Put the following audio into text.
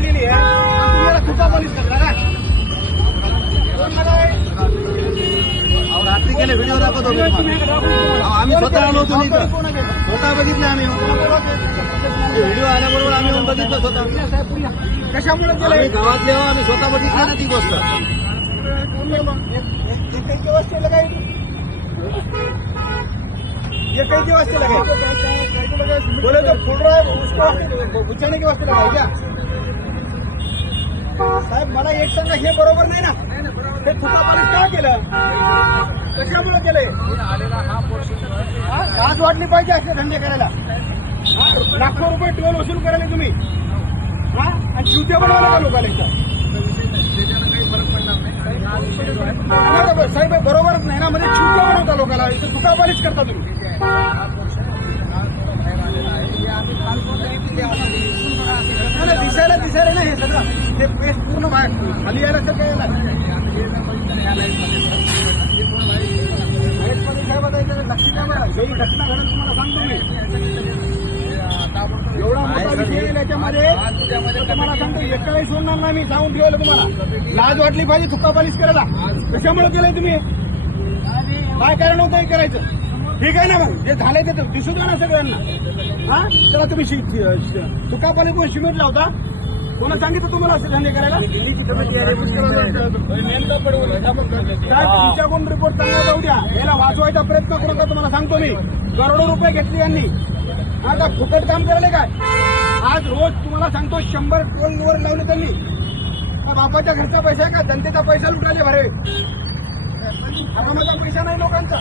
पकडलेली आहे तुम्ही याला थुका पोलीस करता का? कोण मला रात्री केले व्हिडिओ दाखवतो मी तुम्हाला. आम्ही स्वतः आलो होतो इथं, स्वतः बघितलं आम्ही व्हिडिओ आल्याबरोबर आम्ही येऊन बघितलं स्वतः. कशामुळे आम्ही केलंय? गावातले आहो, आम्ही स्वतः बघितलं ना ती गोष्ट. एकही दिवस केलं काय? एकही दिवस केलं काय? बोले तो फोड़ रहा है उसको बुझाने की वास्ते लगाई क्या? साहेब मला एक सांगा, हे बरोबर नाही ना. हे थुकापाली का केलं? कशामुळे केलंय? लाज वाटली पाहिजे असे धंदे करायला. लाखो रुपये टोल वसूल करायला तुम्ही आणि चिवट्या बनवल्या का लोकांना? साहेब बरोबरच नाही ना, म्हणजे चिवट्या बनवता लोकांना, इथं थुकापालीच करता तुम्ही. दिसायला ना हे सगळं, ते पेस पूर्ण बाहेर खाली यायला तर काय लक्ष द्या बरं. ही घटना घडत तुम्हाला सांगतो मी. एवढा मोठा विषय आहे याच्यामध्ये तुम्हाला सांगतो, एकाही सोडणार नाही मी, जाऊन ठेवलं तुम्हाला. लाज वाटली पाहिजे थुकापालीस करायला. कशामुळे केलंय तुम्ही? काय कारण होतं हे करायचं? ठीक आहे ना, मग जे झालंय ते दिसू द्या ना सगळ्यांना. हा तेव्हा तुम्ही थुकापाली कोण शिमिट लावता? कोणा सांगितलं तुम्हाला असे धंदे करायला? तुमच्याकडून रिपोर्ट चांगला जाऊ द्या. याला वाचवायचा प्रयत्न करू का तुम्हाला सांगतो मी. करोडो रुपये घेतले यांनी. आता फुकट काम करायला काय? आज रोज तुम्हाला सांगतो 100 टोलवर लावले त्यांनी. बापाच्या घरचा पैसा आहे का? जनतेचा पैसा लुटायले भरे. हरामाचा पैसा नाही लोकांचा.